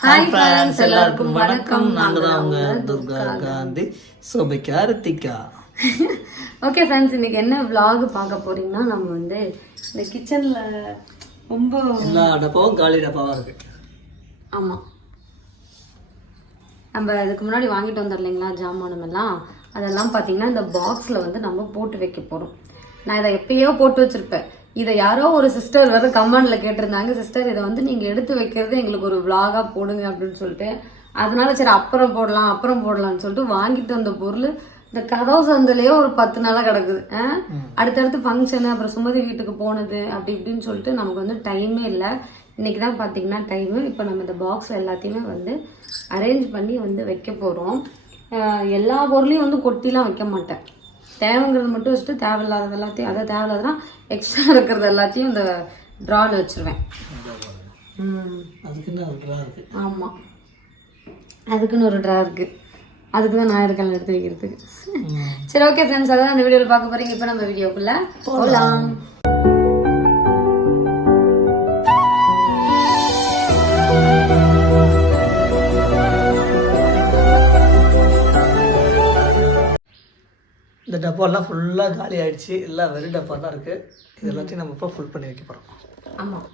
Hi friends, எல்லாருக்கும் வணக்கம். நாங்கள் தான் அவங்க துர்கா காந்தி, சோபிகா, ரித்திகா. ஓகே ஃப்ரெண்ட்ஸ், இன்னைக்கு என்ன vlog பார்க்க போறீங்கன்னா, நம்ம வந்து இந்த கிச்சன்ல ரொம்ப எல்லா டப்பாவும் காலி டப்பாவா இருக்கு. ஆமா, நம்ம அதுக்கு முன்னாடி வாங்கிட்டு வந்தோம் இல்லைங்களா ஜாமானம் எல்லாம், அதெல்லாம் பார்த்தீங்கன்னா இந்த பாக்ஸில் வந்து நம்ம போட்டு வைக்க போகிறோம். நான் இதை எப்பயோ போட்டு வச்சிருப்பேன். இதை யாரோ ஒரு சிஸ்டர் வேறு கமெண்ட்ல கேட்டிருந்தாங்க, சிஸ்டர் இதை வந்து நீங்கள் எடுத்து வைக்கிறது எங்களுக்கு ஒரு vlog-ஆ போடுங்க அப்படின்னு சொல்லிட்டு. அதனால சரி அப்புறம் போடலாம்னு சொல்லிட்டு வாங்கிட்டு வந்த பொருள் இந்த கதவு சந்திலேயே ஒரு 10 நாளாக கிடக்குது. அடுத்தடுத்து ஃபங்க்ஷனு, அப்புறம் சுமதி வீட்டுக்கு போனது, அப்படி இப்படின்னு சொல்லிட்டு நமக்கு வந்து டைமே இல்லை. இன்னைக்கு தான் பார்த்தீங்கன்னா டைமு. இப்போ நம்ம இந்த பாக்ஸில் எல்லாத்தையுமே வந்து அரேஞ்ச் பண்ணி வந்து வைக்க போகிறோம். எல்லா பொருளையும் வந்து கொட்டிலாம் வைக்க மாட்டேன். தேவைங்கிறது மட்டும் வச்சுட்டு தேவையில்லாதது எல்லாத்தையும், அதாவது தேவையில்லாததுனா எக்ஸ்ட்ரா இருக்கிறது எல்லாத்தையும் இந்த ட்ராவில் வச்சுருவேன். ஆமாம், அதுக்குன்னு ஒரு ட்ரா இருக்குது. அதுக்கு தான் நான் இருக்கேன் எடுத்து வைக்கிறதுக்கு. சரி ஓகே ஃப்ரெண்ட்ஸ், அதான் அந்த வீடியோவில் பார்க்க போகிறீங்க. இப்போ நம்ம வீடியோக்குள்ளே போகலாம். இந்த டப்பாலாம் ஃபுல்லாக காலி ஆயிடுச்சு. எல்லாம் வெறும் டப்பா தான் இருக்குது. இது எல்லாத்தையும் நம்ம இப்போ ஃபுல் பண்ணி வைக்க போகிறோம். ஆமாம்,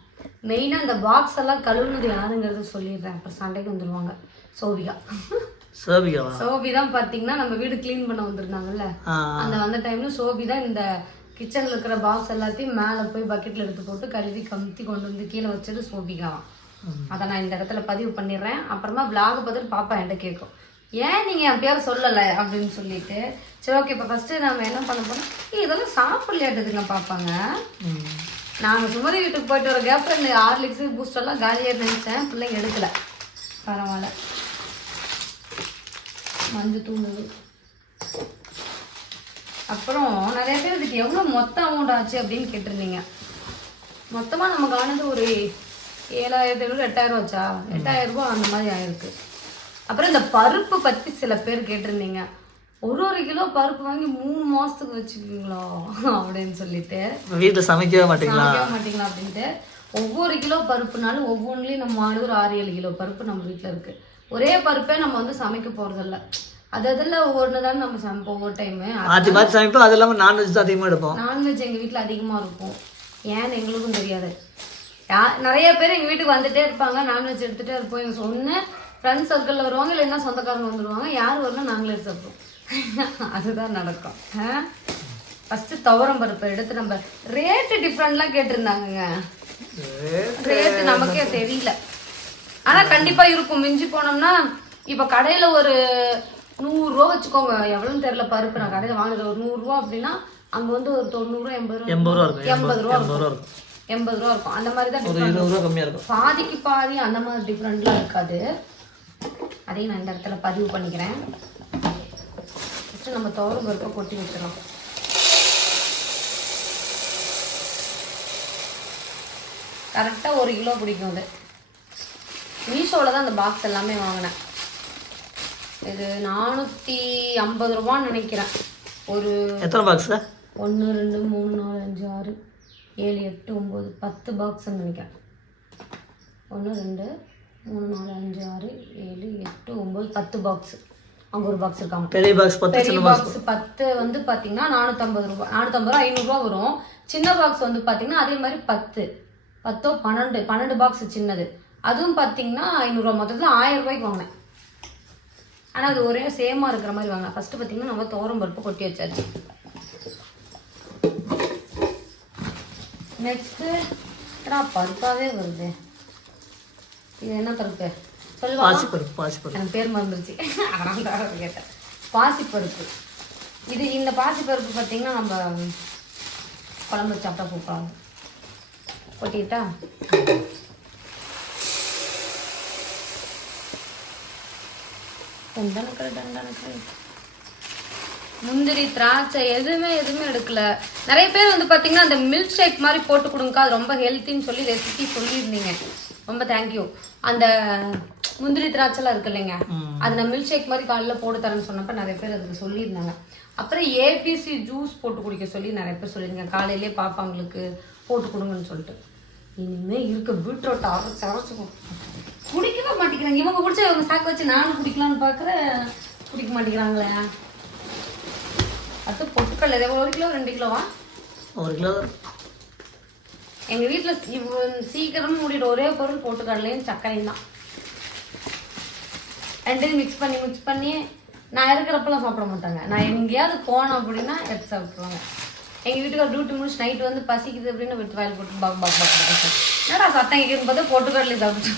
மெயினாக இந்த பாக்ஸ் எல்லாம் கழுவுனது யாருங்கிறது சொல்லிடுறேன், அப்புறம் சண்டைக்கு வந்துடுவாங்க. சோபி தான் பார்த்தீங்கன்னா நம்ம வீடு க்ளீன் பண்ண வந்திருந்தாங்கல்ல, அந்த வந்த டைம்ல சோபி தான் இந்த கிச்சனில் இருக்கிற பாக்ஸ் எல்லாத்தையும் மேலே போய் பக்கெட்டில் எடுத்து போட்டு கழுவி கமுத்தி கொண்டு வந்து கீழே வச்சது சோபிகாலாம். அதை நான் இந்த இடத்துல பதிவு பண்ணிடுறேன். அப்புறமா vlog பார்த்துட்டு பாப்பா என்கிட்ட கேட்கும், ஏன் நீங்கள் என் பேர் சொல்லலை அப்படின்னு சொல்லிட்டு. சரி ஓகே, இப்போ ஃபஸ்ட்டு நம்ம என்ன பண்ண போகிறோம், இதெல்லாம் சாப்பிடலையாட்டுதுங்க பார்ப்பாங்க. நாங்கள் சுமதி வீட்டுக்கு போயிட்டு வர கேப்பில் இந்த ஹார்லிக்ஸு பூஸ்டெல்லாம் காலியாக நினைச்சேன், பிள்ளைங்க எடுக்கலை. பரவாயில்ல, மஞ்சள் தூள். அப்புறம் நிறைய பேர் இதுக்கு எவ்வளோ மொத்த அமௌண்ட் ஆச்சு அப்படின்னு கேட்டிருந்தீங்க. மொத்தமாக நமக்கு ஆனது ஒரு 7,500 8,000 ஆச்சா, 8,000 ரூபா அந்த மாதிரி ஆயிருக்கு. அப்புறம் இந்த பருப்பு பற்றி சில பேர் கேட்டிருந்தீங்க, ஒரு கிலோ பருப்பு வாங்கி 3 மாதத்துக்கு வச்சுக்கீங்களா அப்படின்னு சொல்லிட்டு. வீட்டில் சமைக்கவே மாட்டீங்களா அப்படின்ட்டு. ஒவ்வொரு கிலோ பருப்புனாலும் ஒவ்வொன்றுலையும் நம்ம வாங்குறது ஒரு 6-7 கிலோ பருப்பு நம்ம வீட்டில் இருக்குது. ஒரே பருப்பே நம்ம வந்து சமைக்க போகிறதில்ல, அதில் ஒவ்வொன்று தானே நம்ம சமைப்போம். ஒவ்வொரு டைமு மாற்றி சமைப்போம். அது இல்லாமல் நான்வெஜ் தான் அதிகமாக எடுப்போம். நான்வெஜ் எங்கள் வீட்டில் அதிகமாக இருக்கும். ஏன்னு எங்களுக்கும் தெரியாது. நிறைய பேர் எங்கள் வீட்டுக்கு வந்துகிட்டே இருப்பாங்க, நான்வெஜ் எடுத்துகிட்டே இருப்போம். எங்கள் சொன்ன ஃப்ரெண்ட்ஸ் சர்க்கிளில் வருவாங்க, இல்லைன்னா சொந்தக்காரங்க வந்துடுவாங்க. யார் வரணும் நாங்களே சாப்பிடுவோம். அதுதான் நடக்கும். ஃபஸ்ட்டு துவரம் பருப்பை எடுத்து நம்ம ரேட்டு டிஃப்ரெண்ட்லாம் கேட்டிருந்தாங்கங்க. ரேட்டு நமக்கே தெரியல, ஆனால் கண்டிப்பாக இருக்கும். மிஞ்சி போனோம்னா இப்போ கடையில் ஒரு 100 ரூபா வச்சுக்கோங்க, எவ்வளோன்னு தெரியல பருப்பு. நான் கடையில் வாங்குறது ஒரு 100 ரூபா அப்படின்னா, அங்கே வந்து ஒரு 90 80 ரூபா இருக்கும். 80 ரூபா இருக்கும். அந்த மாதிரி தான் டிஃப்ரெண்ட். பாதிக்கு பாதி அந்த மாதிரி டிஃப்ரெண்ட்லாம் இருக்காது. அதையும் நான் இந்த இடத்துல பதிவு பண்ணிக்கிறேன். ஃபஸ்ட்டு நம்ம துவரம் பருப்பை கொட்டி வச்சிடலாம். கரெக்டாக 1 கிலோ பிடிக்கும். அது மீஷோவில் தான் அந்த பாக்ஸ் எல்லாமே வாங்கினேன். இது 450 ரூபான்னு நினைக்கிறேன். ஒரு எத்தனை பாக்ஸ்? 1 2 3 4 5 6 7 8 9 10 பாக்ஸ்ன்னு நினைக்கிறேன். 1 2 3 4 5 6 7 8 9 10 பாக்ஸ். அங்கே ஒரு பாக்ஸ் இருக்காங்க. பெரிய பாக்ஸ் 10 வந்து பார்த்தீங்கன்னா 450 ரூபா, 500 ரூபா வரும். சின்ன பாக்ஸ் வந்து பார்த்தீங்கன்னா அதே மாதிரி 10 12 பாக்ஸ் சின்னது. அதுவும் பார்த்தீங்கன்னா 500 ரூபா. மொத்தத்தில் 1000 ரூபாய்க்கு வாங்கினேன். ஆனால் அது ஒரே சேமாக இருக்கிற மாதிரி வாங்கினேன். ஃபஸ்ட்டு பார்த்தீங்கன்னா நம்ம துவரம் பருப்பு கொட்டி வச்சாச்சு. நெக்ஸ்ட்டு பருப்பாகவே வருது. இது என்ன பருப்பு சொல்லுவா? பாசிப்பருப்பு. எனக்கு பேர் மறந்துருச்சு, அதனால தான் கேட்டேன். பாசிப்பருப்பு. இந்த பாசிப்பருப்பு பார்த்தீங்கன்னா நம்ம குழம்பு சாப்பிட்டா பூப்பாங்க. கொட்டிட்டா முந்திரி திராட்சை எதுவுமே எடுக்கல. நிறைய பேர் வந்து பார்த்தீங்கன்னா அந்த மில்க் ஷேக் மாதிரி போட்டு கொடுங்கக்கா, அது ரொம்ப ஹெல்த்தின்னு சொல்லி ரெசிபி சொல்லியிருந்தீங்க. ரொம்ப தேங்க்யூ. அந்த முந்திரி திராட்சைலாம் இருக்கு இல்லைங்க, அது நான் மில்க் ஷேக் மாதிரி காலையில் போட்டு தரேன்னு சொன்னப்போ நிறைய பேர் அதுக்கு சொல்லியிருந்தாங்க. அப்புறம் ஏபிசி ஜூஸ் போட்டு குடிக்க சொல்லி நிறைய பேர் சொல்லியிருங்க, காலையிலே பாப்பாங்களுக்கு போட்டு கொடுங்கன்னு சொல்லிட்டு. இனிமேல் இருக்க பீட்ரூட் அரைச்சி குடிக்கவே மாட்டேங்க. மாட்டேங்கிறாங்க. இவங்க பிடிச்ச இவங்க சாக்கு வச்சு நானும் குடிக்கலாம்னு பார்க்குறேன், குடிக்க மாட்டேங்கிறாங்களே. அடுத்து பொட்டுக்கடலை எவ்வளோ, 1 கிலோ 2 கிலோவா? 1 கிலோ தான். எங்கள் வீட்டில் சீக்கிரம் மூடிட்டு ஒரே பொருள் பொட்டுக்கடலையும் சர்க்கரையும் தான். ரெண்டையும் மிக்ஸ் பண்ணி நான் இருக்கிறப்பெல்லாம் சாப்பிட மாட்டாங்க. நான் எங்கேயாவது போனோம் அப்படின்னா எடுத்து சாப்பிட்ருவாங்க. எங்கள் வீட்டுக்கு டியூட்டி முடிச்சு நைட்டு வந்து பசிக்குது அப்படின்னு விட்டு வாயில் போட்டு பாக் பாக் பாக் என்னடா சத்தம் கேட்குன்னு பார்த்தா பொட்டுக்கடலை சாப்பிட்டு.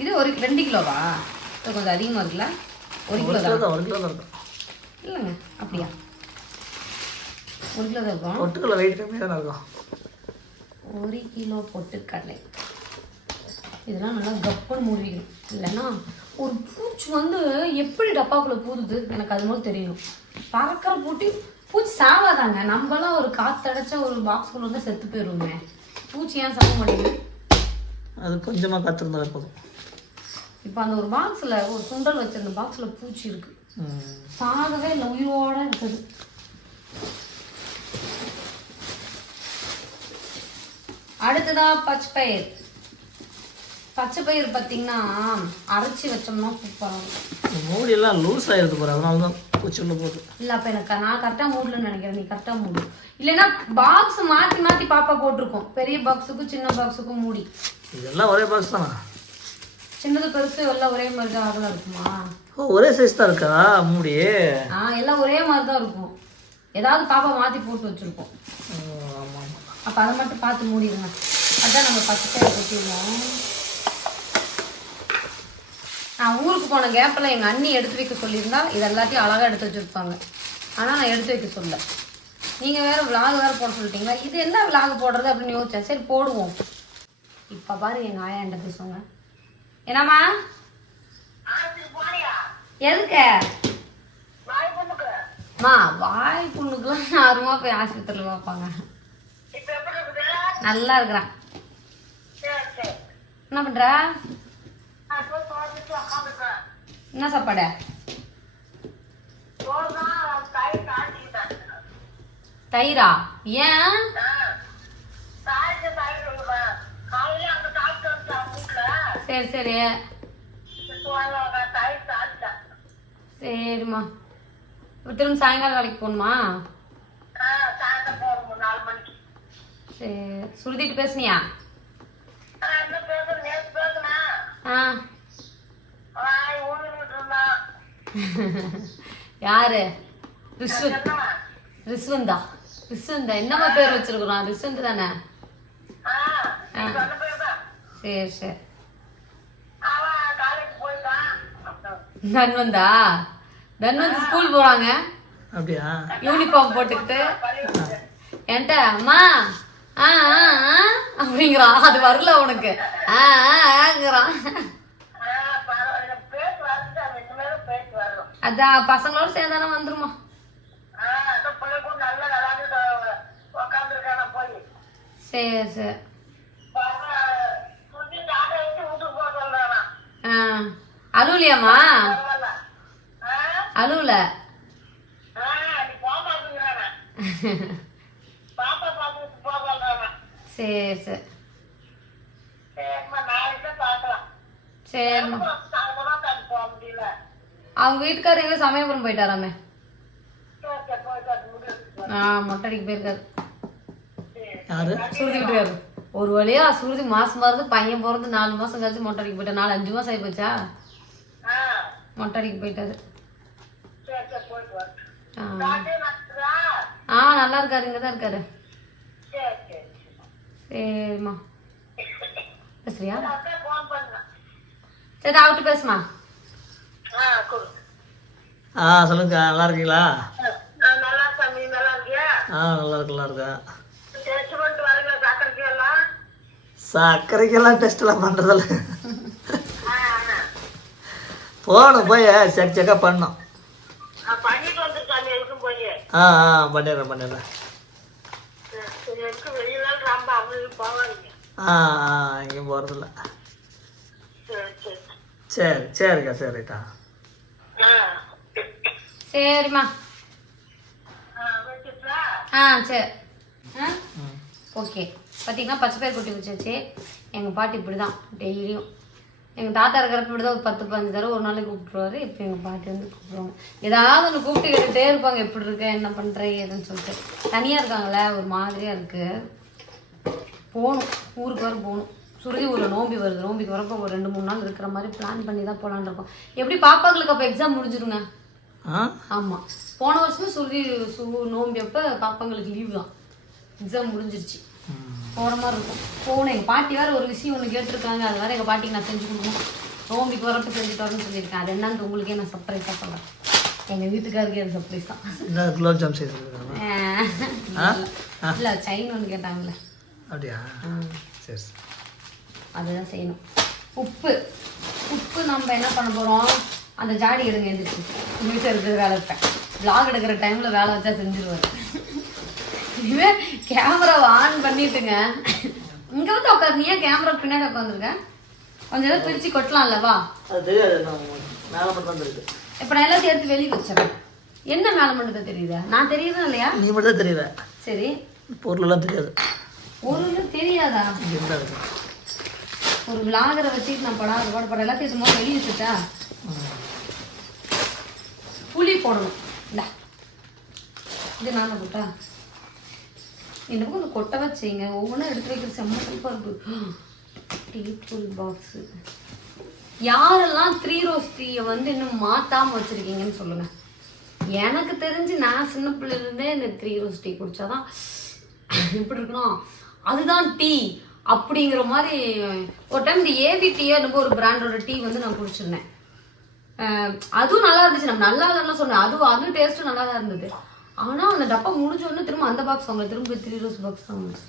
இது 2 கிலோவா? இது கொஞ்சம் அதிகமாக இருக்குல்ல? 1 கிலோ தான். 1 கிலோ தான் இருக்கும். இல்லைங்க, அப்படியா? 1 கிலோ தான் இருக்கும். பொட்டுக்கடலை வெயிட் கம்மியாக தான் இருக்கும். 1 கிலோ பொட்டுக்கடலை. இதெல்லாம் நல்லா கப்புன்னு மூடிக்கணும். இல்லைன்னா ஒரு பூச்சி வந்து எப்படி டப்பாக்குள்ளே பூதுது எனக்கு அது மாதிரி தெரியணும். பறக்கிற பூச்சி சாவாதாங்க. நம்மளாம் ஒரு காற்றடைச்ச ஒரு பாக்ஸ்குள்ள வந்து செத்து போயிடுவோமே. பூச்சி ஏன் சாக மாட்டேங்குது? அது கொஞ்சமாக காத்திருந்தா போதும். இப்போ அந்த ஒரு பாக்ஸில் ஒரு சுண்டல் வச்சிருந்த பாக்ஸில் பூச்சி இருக்கு, சாகவே இல்லை, உயிரோட இருக்குது. அடுத்ததா பச்சைப்பயிர். பச்சைப்பயிர் பார்த்தீங்கன்னா அரைச்சி வச்சோம்னா சூப்பராக மூடியெல்லாம் லூஸ் ஆகிடுது போகிற, அதனால தான் பூச்சி உள்ள போகுது. இல்லை அப்போ எனக்கு நான் கரெக்டாக மூடலன்னு நினைக்கிறேன். நீ கரெக்டாக மூடு. இல்லைன்னா பாக்ஸ் மாற்றி மாற்றி பாப்பா போட்டிருக்கோம். பெரிய பாக்ஸுக்கும் சின்ன பாக்ஸுக்கும் மூடி. இதெல்லாம் ஒரே பாக்ஸ் தானா? சின்னது பெருசு எல்லாம் ஒரே மாதிரி தான் அகலம் இருக்குமா? ஓ, ஒரே சைஸ் தான் இருக்கா மூடி? எல்லாம் ஒரே மாதிரி தான் இருக்கும். ஏதாவது பாப்பா மாற்றி போட்டு வச்சுருக்கோம். ஆமாம். அப்போ அதை மட்டும் பார்த்து மூடிடுங்க. அதான் நம்ம பச்சைப்பயிர் கொட்டிடுவோம். நான் ஊருக்கு போன கேப்பில் எங்கள் அண்ணி எடுத்து வைக்க சொல்லியிருந்தா இது எல்லாத்தையும் அழகாக எடுத்து வச்சுருப்பாங்க. ஆனால் நான் எடுத்து வைக்க சொல்ல. நீங்கள் வேறு விலாகு வேறு போட சொல்லிட்டீங்களா? இது என்ன விலாகு போடுறது அப்படின்னு யோசிச்சேன். சரி போடுவோம். இப்போ பாரு எங்கள் ஆயா என்கிட்ட பேசுவாங்க. என்னம்மா? எதுக்கு? மா வாய் புண்ணுக்குலாம் யாருமா போய் ஆஸ்பத்திரியில் பார்ப்பாங்க. நல்லா இருக்கிறேன். என்ன பண்ற? என்ன சாப்பாடு? தயிரா? ஏன்? சரி சரி சரிம்மா. இப்போ திரும்ப சாயங்காலம் வேலைக்கு போகணுமா? சரி. சுருதிட்டு பேசுனியா? யாரு? ரிஸ்வந்தா. என்னம்மா பேர் வச்சிருக்கிறோம்? ரிஸ்வந்த் தானே? சரி சரி. தன்வந்தா ஸ்கூல் போறாங்க. அப்படியா? யூனிஃபார்ம் போட்டுக்கிட்டு என்கிட்ட அம்மா அப்படிங்கிறான். அது வரல உனக்கு? ஆங்கிறான். அதான் பசங்களோட சேர்ந்தானே வந்துருமா. சரி சரி. அழுவலையாம்மா? அழுவல. சரி சரி சரிம்மா. அவங்க வீட்டுக்காரர் எங்க சமயபுரம் போயிட்டாராமே. மொட்டடிக்கு போயிருக்காரு. சுருதி வீட்டுக்காரு. ஒரு வழியா சுருதி மாசமா இருந்து பையன் பிறந்து 4 மாசம் கழிச்சு மொட்டடிக்கு போயிட்டா. 4-5 மாசம் ஆகி போச்சா? மொட்டடிக்கு போயிட்டாரு. நல்லா இருக்காரு. இங்கதான் இருக்காரு. சரிம்மா. பேசுறியா? சரி அவட்டு பேசுமா. சொல்லுங்க. நல்லா இருக்கீங்களா? நல்லா இருக்கா. சர்க்கரைக்கெல்லாம் டெஸ்ட்லாம் பண்றதில்ல. போகணும், போய் செக்கா பண்ணோம். பண்ணிடுறேன். எங்கேயும் போறதில்ல. சரிக்கா. சரிட்டா. சரிம்மா. சரி. ஓகே. பார்த்தீங்கன்னா பச்சை பயிர் கொட்டி வச்சாச்சு. எங்கள் பாட்டி இப்படி தான் டெய்லியும். எங்கள் தாத்தா இருக்கிறப்ப இப்படி தான் ஒரு 10-15 தடவை ஒரு நாளைக்கு கூப்பிட்டுருவாரு. இப்போ எங்கள் பாட்டி வந்து கூப்பிடுவாங்க. ஏதாவது ஒன்று கூப்பிட்டு கேட்டுகிட்டே இருப்பாங்க, எப்படி இருக்க, என்ன பண்ணுற, ஏதுன்னு சொல்லிட்டு. தனியாக இருக்காங்களே, ஒரு மாதிரியாக இருக்குது. போகணும், ஊருக்கு வர போகணும். சுருதி ஊரில் நோம்பி வருது. நோம்பிக்கு வரப்போ ஒரு 2-3 நாள் இருக்கிற மாதிரி பிளான் பண்ணி தான் போகலான்னு இருக்கோம். எப்படி பாப்பாங்களுக்கு அப்போ எக்ஸாம் முடிஞ்சிருங்க. ஆமாம், போன வருஷமே சுருதி நோம்பி அப்போ பாப்பாங்களுக்கு லீவு தான், எக்ஸாம் முடிஞ்சிருச்சு. போகிற மாதிரி இருக்கும். போகணும். எங்கள் பாட்டி வேறு ஒரு விஷயம் ஒன்று கேட்டிருக்காங்க, அது வேறு எங்கள் பாட்டிக்கு நான் செஞ்சு கொடுக்கணும். நோம்பிக்கு வரப்போ செஞ்சுட்டு வரணும்னு சொல்லியிருக்கேன். அது என்னன்னு உங்களுக்கே நான் சர்ப்ரைஸாக சொல்கிறேன். எங்கள் வீட்டுக்காருக்கு அது சர்ப்ரைஸ் தான். குலோப் ஜாம் செய்து இல்லை, செயின் ஒன்று கேட்டாங்களே. அப்படியா? சரி, அதுதான் செய்யணும். உப்பு நம்ம என்ன பண்ண போகிறோம், அந்த ஜாடி எடுங்க எழுந்திரிச்சு. வீட்டில் இருக்கிற வேலை இருப்பேன். விளாக் எடுக்கிற டைமில் வேலை வச்சா செஞ்சுருவாரு. இதுவே கேமராவை ஆன் பண்ணிட்டுங்க இங்கே வந்து உட்காந்து, ஏன் கேமரா பின்னாடி உட்காந்துருக்கேன்? கொஞ்சம் நேரம் பிரித்து கொட்டலாம்லவா? இப்போ நான் எல்லாத்தையும் எடுத்து வெளியே வச்சிடறேன். என்ன மேலே மட்டும் தெரியுதா? நான் தெரியுதா இல்லையா? நீ மட்டும் தான் தெரியுதா? சரி, பொருளெல்லாம் தெரியாது. பொருள் தெரியாதா? ஒரு விளாகரை வச்சுட்டு நான் பாடுபட எல்லாத்தையும் சும்மா வெளியே வச்சுட்டா. புளி போடணும். இல்லை, இது நான் போட்டா இந்த பக்கம் இந்த கொட்டை வச்சுங்க. ஒவ்வொன்றும் எடுத்து வைக்கிற செம்ம கல்பாக இருக்கு. Tea box. யாரெல்லாம் 3 ரோஸ் டீயை வந்து இன்னும் மாற்றாமல் வச்சுருக்கீங்கன்னு சொல்லுங்கள். எனக்கு தெரிஞ்சு நான் சின்ன பிள்ளைலேருந்தே இந்த 3 ரோஸ் டீ குடித்தாதான் எப்படி இருக்கணும், அதுதான் டீ அப்படிங்கிற மாதிரி. ஒரு டைம் இந்த ஏபிடியே எனக்கு ஒரு பிராண்டோட டீ வந்து நான் குடிச்சிருந்தேன். அதுவும் நல்லா இருந்துச்சு. நம்ம நல்லா இல்லைன்னு சொன்னேன், அதுவும் டேஸ்ட்டும் நல்லா தான் இருந்தது. ஆனால் அந்த டப்பா முடிஞ்சோடனே திரும்ப அந்த பாக்ஸ் வாங்க, திரும்ப 3 ரோஸ் பாக்ஸ் வாங்க.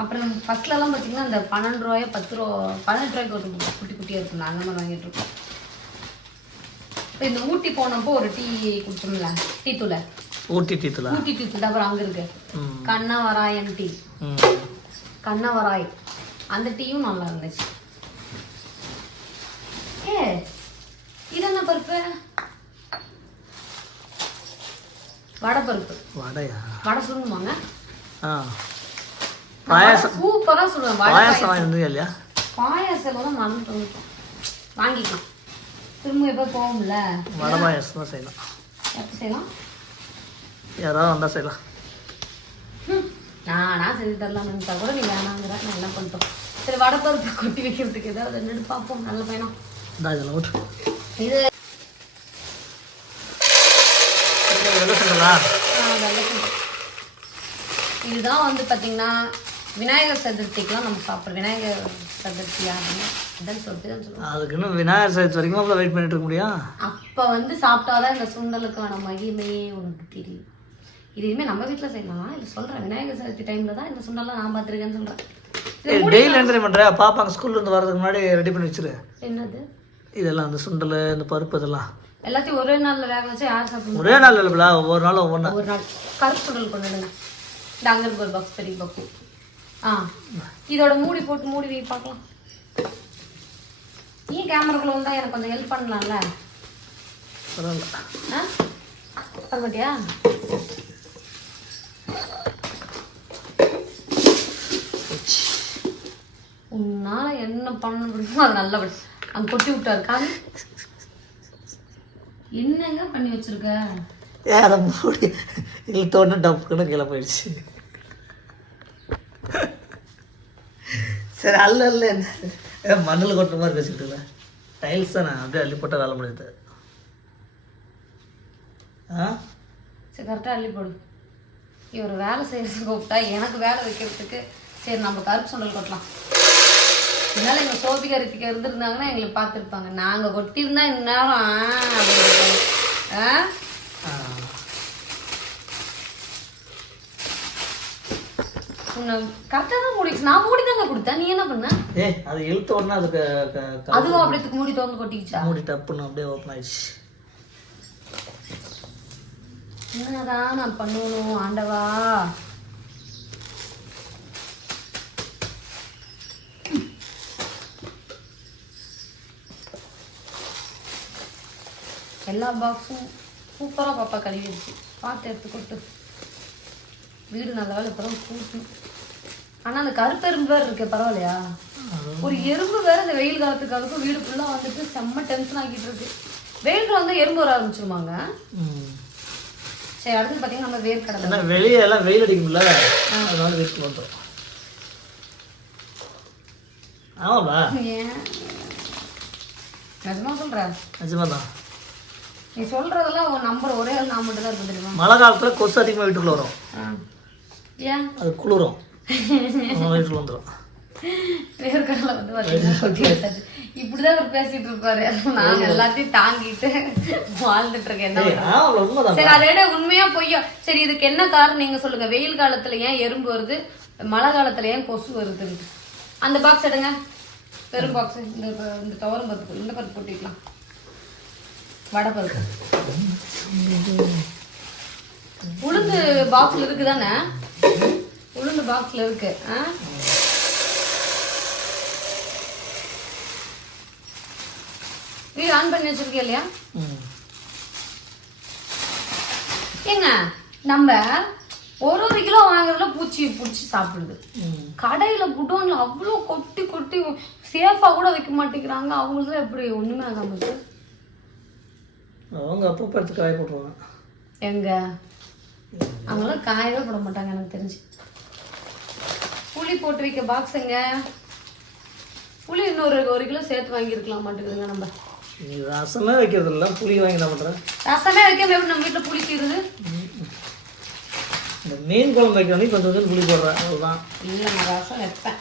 அப்புறம் ஃபஸ்ட்லலாம் பார்த்தீங்கன்னா அந்த 12 ரூபாயோ 10 ரூபா 18 ரூபாய்க்கு ஒரு குட்டி குட்டியாக இருக்கும், அந்த மாதிரி வாங்கிட்டு இருக்கோம். இப்போ இந்த ஊட்டி போனப்போ ஒரு டீ குடிச்சோம்ல, டீ தூள், ஊட்டி டீ தூள். அப்புறம் அங்கே இருக்கு கண்ணவராயன் டீ, கண்ணவராய், அந்த டீயும் நல்லா இருந்துச்சு. இது என்ன பருப்பு? வடை பருப்பு. வடையா? வடை சொல்லணுமாங்க? பாயாசம் சூப்பரா சொல்லுவேன். பாயாசம் வாங்கிட்டு இல்லையா? பாயாசம் கூட மறந்து வாங்கிக்கலாம். திரும்ப எப்போ போகும்ல, வடை பாயாசம் தான் செய்யலாம். எப்போ செய்யலாம்? யாராவது வந்தால் செய்யலாம். நானா செஞ்சு தரலாம்னு கூட நீ வேணாங்கிற. நான் என்ன பண்ணிட்டோம். சரி, வடை பருப்பு கொட்டி வைக்கிறதுக்கு ஏதாவது என்னென்னு பார்ப்போம். நல்ல பயணம். இது இதுதான் வந்து பார்த்தீங்கன்னா விநாயகர் சதுர்த்திக்கெலாம் நம்ம சாப்பிட்றோம். விநாயகர் சதுர்த்தி அதுன்னு சொல்லுவோம். அதுக்கு இன்னும் விநாயகர் சதுர்த்தி வரைக்கும் அவ்வளோ வெயிட் பண்ணிட்டு இருக்க முடியும். அப்போ வந்து சாப்பிட்டாதான் இந்த சுண்டலுக்கான மகிமையே உனக்கு தெரியும். இதுவுமே நம்ம வீட்டில் செய்யலாம். இல்லை சொல்கிறேன், விநாயகர் சதுர்த்தி டைமில் தான் இந்த சுண்டலாம் நான் பார்த்துருக்கேன்னு சொல்கிறேன். டெய்லி என்ட்ரி பண்ணுறேன். பாப்பாங்க ஸ்கூல்லேருந்து வரதுக்கு முன்னாடி ரெடி பண்ணி வச்சிரு. என்னது இதெல்லாம்? அந்த சுண்டல், இந்த பருப்பு, இதெல்லாம் எல்லாத்தையும் ஒரே நாளில் வேக வச்சு யார் சாப்பிடுவோம்? ஒரே நாள் இல்லைங்களா, ஒவ்வொரு நாளும் ஒவ்வொரு நாள். கருப்பு சுண்டல் கொண்டுடுங்க. இந்த அங்கே இருக்க ஒரு பாக்ஸ், பெரிய பாக்ஸ். இதோட மூடி போட்டு மூடி வை பார்க்கலாம். நீ கேமராக்குள்ள வந்தால் எனக்கு கொஞ்சம் ஹெல்ப் பண்ணலாம்ல? பரவாயில்ல. பரவாட்டியா? உன்னால என்ன பண்ண முடியுமோ அது நல்லா அங்கே கொட்டி விட்டாருக்காங்க. என்னங்க பண்ணி வச்சிருக்க? அதை மூடி இழுத்தோடனே டப்புன்னு கீழே போயிடுச்சு. சரி, அல்ல இல்லை, என்ன மண்ணில் கொட்டுற மாதிரி வச்சுக்கிட்டுல டைல்ஸ் தானே, அப்படியே அள்ளி போட்டால் வேலை முடியாது. சரி, கரெக்டாக அள்ளி போடு. இவர் வேலை செய்யறதுக்கு கூப்பிட்டா எனக்கு வேலை வைக்கிறதுக்கு. சரி, நம்ம கருப்பு சுண்டல் கொட்டலாம். இதனால எங்கள் சோபிகா ரித்திகா இருந்திருந்தாங்கன்னா எங்களை பார்த்துருப்பாங்க. நாங்கள் கொட்டியிருந்தா இந்நேரம் உன்னை கரெக்டாக தான் மூடிச்சு. நான் மூடி தாங்க கொடுத்தேன். நீ என்ன பண்ண? அது இழுத்த உடனே அதுக்கு அதுவும் அப்படியே மூடி திறந்து கொட்டிக்கிச்சா? மூடி டப்புன்னு அப்படியே ஓப்பன் ஆயிடுச்சு. என்னதான் நான் பண்ணணும் ஆண்டவா? எல்லா பாக்ஸும் சூப்பராக பாப்பா கழுவிடுச்சு. பார்த்து எடுத்து கொட்டு. வீடு நல்ல வேலை இப்போ தான் கூட்டணும். ஆனா அந்த கருப்பெரும்பு வேற இருக்கு, பரவாயில்லையா? ஒரு எறும்பு வேற இந்த வெயில் காலத்துக்கு அதுக்கும் வீடு ஃபுல்லா வந்துட்டு செம்ம டென்ஷன் ஆகிட்டு இருக்கு. வெயில் வந்து எறும்பு வர ஆரம்பிச்சிருவாங்க. சரி, அடுத்து பாத்தீங்கன்னா நம்ம வேர்க்கடலை. வெளியே எல்லாம் வெயில் அடிக்கும்ல, அதனால வீட்டுக்கு வந்துடும். ஆமாப்பா. ஏன் நிஜமா சொல்ற? நிஜமாதான். நீ சொல்றதெல்லாம் ஒரு நம்பர் ஒரே ஆள் நான் மட்டும் தான் இருக்கு தெரியுமா? மழை காலத்துல கொசு அதிகமாக வீட்டுக்குள்ள வரும். ஏன்? அது குளிரும், வீட்டுக்குள்ள வந்துடும். வேர்க்கடலை வந்து பாத்தீங்கன்னா இப்படிதான் அவர் பேசிட்டு இருப்பாரு. நான் எல்லாத்தையும் தாங்கிட்டு வாழ்ந்துட்டு இருக்கேன். சரி, அதோட உண்மையா பொய்யா? சரி, இதுக்கு என்ன காரணம் நீங்க சொல்லுங்க. வெயில் காலத்துல ஏன் எறும்பு வருது, மழை காலத்துல ஏன் கொசு வருது? அந்த பாக்ஸ் எடுங்க, பெரும் பாக்ஸ். இந்த துவரம் பருப்பு, இந்த பருப்பு போட்டிக்கலாம், வடை பருப்பு. உளுந்து பாக்ஸ்ல இருக்குதானே? உளுந்து பாக்ஸ்ல இருக்கு. வீடு ஆன் பண்ணி வச்சிருக்கீங்க இல்லையா? ஏங்க நம்ம ஒரு கிலோ வாங்குறதுல பூச்சி பிடிச்சி சாப்பிடுது. கடையில குடோன்ல அவ்வளோ கொட்டி கொட்டி சேஃபா கூட வைக்க மாட்டேங்கிறாங்க. அவங்களுக்கு எப்படி ஒண்ணுமே ஆகாம இருக்கு? அவங்க அப்பப்போ எடுத்து காய போட்டுருவாங்க. எங்க அவங்களாம் காயவே போட மாட்டாங்க எனக்கு தெரிஞ்சு. புளி போட்டு வைக்க பாக்ஸுங்க. புளி இன்னொரு 1 கிலோ சேர்த்து வாங்கியிருக்கலாம் மாட்டேங்குதுங்க. நம்ம நீ ரசமே வைக்கிறது இல்லை, புளி வாங்கி என்ன பண்ணுறேன்? ரசமே வைக்காம எப்படி நம்ம வீட்டில் புளி தீருது? இந்த மீன் குழம்பு வைக்கிறோம், கொஞ்சம் கொஞ்சம் புளி போடுறேன், அவ்வளோதான். இல்லை, நான் ரசம் வைப்பேன்.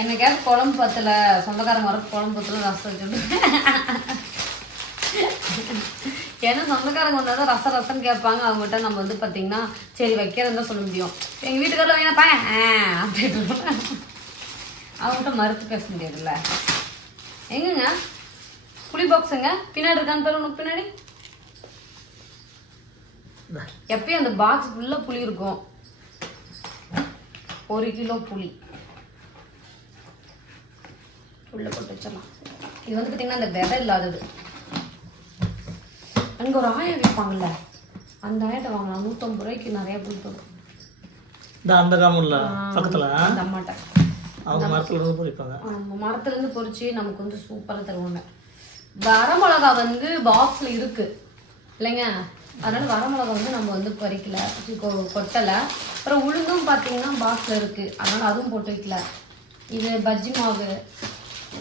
என்னைக்காவது குழம்பு பத்தலை, சொந்தக்காரங்க வர குழம்பு பத்தல, ரசம் வச்சுட்டு. ஏன்னா சொந்தக்காரங்க வந்தால் தான் ரசம் கேட்பாங்க. அவங்ககிட்ட நம்ம வந்து பார்த்தீங்கன்னா சரி வைக்கிறேன்னு தான் சொல்ல முடியும். எங்கள் வீட்டுக்காரில் வேணாப்பா அப்படின்னு அவங்ககிட்ட மறுத்து பேச முடியாதுல்ல. எங்கங்க புளி பாக்ஸுங்க பின்னாடி இருக்கான்னு பாரு. உனக்கு பின்னாடி எப்பயும் அந்த பாக்ஸ் ஃபுல்லா புளி இருக்கும். 1 கிலோ புளி உள்ள போட்டு வச்சிடலாம். இது வந்து பார்த்தீங்கன்னா அந்த விதை இல்லாதது. அங்கே ஒரு ஆயம் விற்பாங்கல்ல, அந்த ஆயத்தை வாங்கலாம். 150 ரூபாய்க்கு நிறைய புளி போடும். அந்த காமல்ல பக்கத்துல அந்த அம்மாட்ட அவங்க மரத்துல இருந்து பொறிப்பாங்க. மரத்துல இருந்து பொறிச்சு நமக்கு வந்து சூப்பரா தருவாங்க. வரமிளகா வந்து பாக்ஸ்ல இருக்கு இல்லைங்க, அதனால வரமிளகா வந்து நம்ம வந்து பறிக்கல, கொட்டலை. அப்புறம் உளுந்தும் பார்த்தீங்கன்னா பாக்ஸ்ல இருக்கு, அதனால அதுவும் போட்டு வைக்கல. இது பஜ்ஜி மாவு,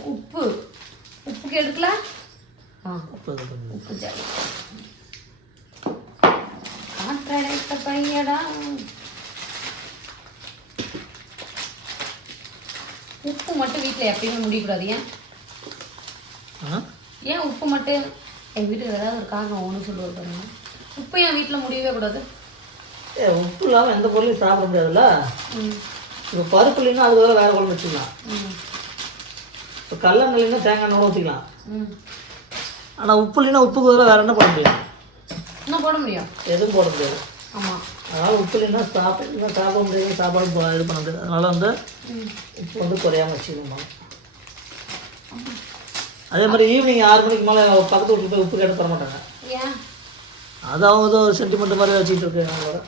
உப்புக்கு எடுக்கல. உப்பு ஜாடி காற்றடைத்த பையடா. உப்பு மட்டும் வீட்டில் எப்பயுமே முடியக்கூடாது. ஏன் உப்பு மட்டும்? எங்கள் வீட்டுக்கு ஏதாவது ஒரு காரணம் ஒன்று சொல்லுவார் பாருங்க. உப்பு என் வீட்டில் முடியவே கூடாது. உப்பு இல்லாமல் எந்த பொருளையும் சாப்பிட முடியாதுல்ல. இப்போ பருப்பு இல்லைன்னா அது வேற குழம்பு வச்சுக்கலாம். இப்போ கடலெண்ணெய் இல்லைன்னா தேங்காய் எண்ணெய் ஊற்றிக்கலாம். ஆனால் உப்பு இல்லைன்னா உப்புக்கு வேற என்ன போட முடியும்? என்ன போட முடியும்? எதுவும் போட முடியாது. ஆமாம், அதனால் உப்பு இல்லைன்னா சாப்பிட முடியாது, சாப்பாடு இது பண்ண முடியாது. அதனால வந்து உப்பு வந்து குறையாமல் வச்சுக்கணும். அதே மாதிரி ஈவினிங் 6 மணிக்கு மேலே பக்கத்து வீட்டுக்கு போய் உப்பு கேட்டு தர மாட்டாங்க. ஏன்? அது அவங்க ஏதோ ஒரு சென்டிமெண்ட் மாதிரி வச்சுட்டு இருக்காங்க. அவங்களோட